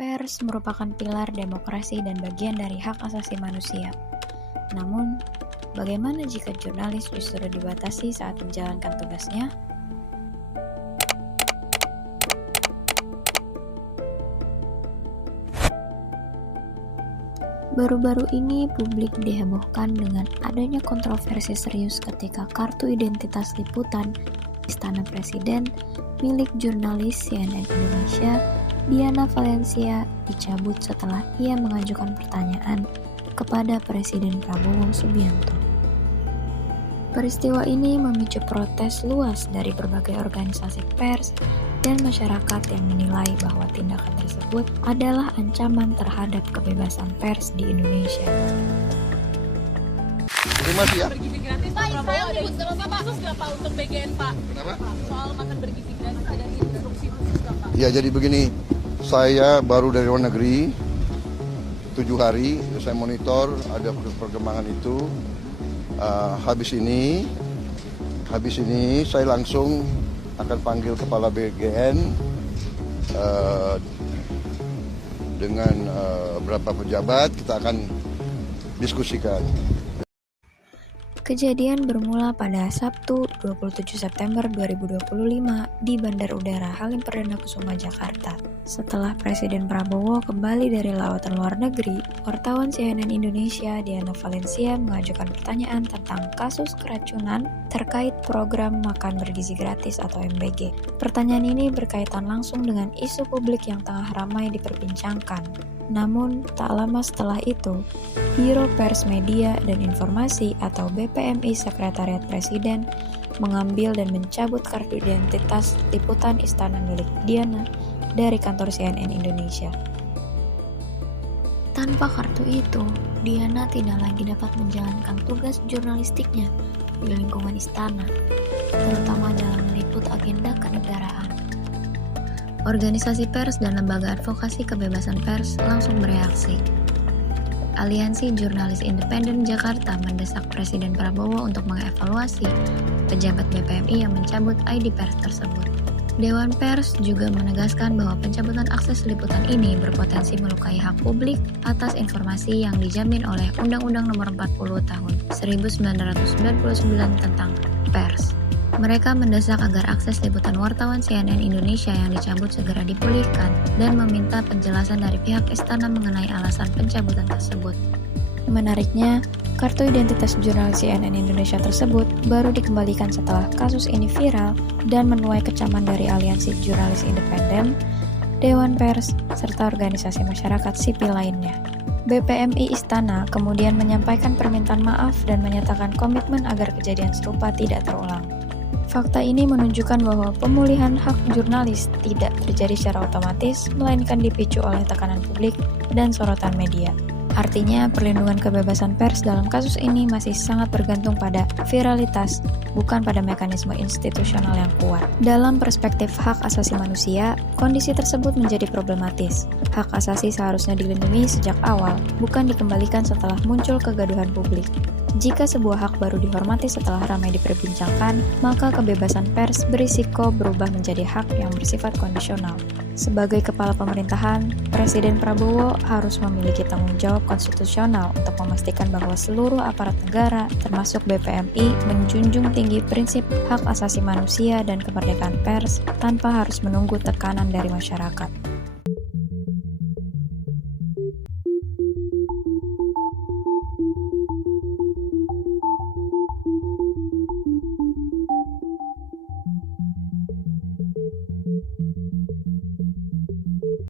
Pers merupakan pilar demokrasi dan bagian dari hak asasi manusia. Namun, bagaimana jika jurnalis justru dibatasi saat menjalankan tugasnya? Baru-baru ini publik dihebohkan dengan adanya kontroversi serius ketika kartu identitas liputan Istana Presiden milik jurnalis CNN Indonesia Diana Valencia dicabut setelah ia mengajukan pertanyaan kepada Presiden Prabowo Subianto. Peristiwa ini memicu protes luas dari berbagai organisasi pers dan masyarakat yang menilai bahwa tindakan tersebut adalah ancaman terhadap kebebasan pers di Indonesia. Terima kasih ya. Bergizi gratis Pak Prabowo ada instruksi khusus nggak Pak untuk BGN Pak? Kenapa? Soal makan bergizi gratis ada instruksi khusus nggak Pak? Ya jadi begini, saya baru dari luar negeri 7 hari, saya monitor ada perkembangan itu. Habis ini saya langsung akan panggil kepala BGN dengan beberapa pejabat, kita akan diskusikan. Kejadian bermula pada Sabtu 27 September 2025 di Bandar Udara Halim Perdana Kusuma, Jakarta. Setelah Presiden Prabowo kembali dari lawatan luar negeri, wartawan CNN Indonesia Diana Valencia mengajukan pertanyaan tentang kasus keracunan terkait program makan bergizi gratis atau MBG. Pertanyaan ini berkaitan langsung dengan isu publik yang tengah ramai diperbincangkan. Namun, tak lama setelah itu, Biro Pers Media dan Informasi atau BPMI Sekretariat Presiden mengambil dan mencabut kartu identitas liputan istana milik Diana dari kantor CNN Indonesia. Tanpa kartu itu, Diana tidak lagi dapat menjalankan tugas jurnalistiknya di lingkungan istana, terutama dalam meliput agenda kenegaraan. Organisasi pers dan lembaga advokasi kebebasan pers langsung bereaksi. Aliansi Jurnalis Independen Jakarta mendesak Presiden Prabowo untuk mengevaluasi pejabat BPMI yang mencabut ID pers tersebut. Dewan Pers juga menegaskan bahwa pencabutan akses liputan ini berpotensi melukai hak publik atas informasi yang dijamin oleh Undang-Undang Nomor 40 Tahun 1999 tentang Pers. Mereka mendesak agar akses liputan wartawan CNN Indonesia yang dicabut segera dipulihkan dan meminta penjelasan dari pihak istana mengenai alasan pencabutan tersebut. Menariknya, kartu identitas jurnalis CNN Indonesia tersebut baru dikembalikan setelah kasus ini viral dan menuai kecaman dari aliansi jurnalis independen, Dewan Pers, serta organisasi masyarakat sipil lainnya. BPMI Istana kemudian menyampaikan permintaan maaf dan menyatakan komitmen agar kejadian serupa tidak terulang. Fakta ini menunjukkan bahwa pemulihan hak jurnalis tidak terjadi secara otomatis, melainkan dipicu oleh tekanan publik dan sorotan media. Artinya, perlindungan kebebasan pers dalam kasus ini masih sangat bergantung pada viralitas, bukan pada mekanisme institusional yang kuat. Dalam perspektif hak asasi manusia, kondisi tersebut menjadi problematis. Hak asasi seharusnya dilindungi sejak awal, bukan dikembalikan setelah muncul kegaduhan publik. Jika sebuah hak baru dihormati setelah ramai diperbincangkan, maka kebebasan pers berisiko berubah menjadi hak yang bersifat kondisional. Sebagai kepala pemerintahan, Presiden Prabowo harus memiliki tanggung jawab konstitusional untuk memastikan bahwa seluruh aparat negara, termasuk BPMI, menjunjung tinggi prinsip hak asasi manusia dan kemerdekaan pers tanpa harus menunggu tekanan dari masyarakat.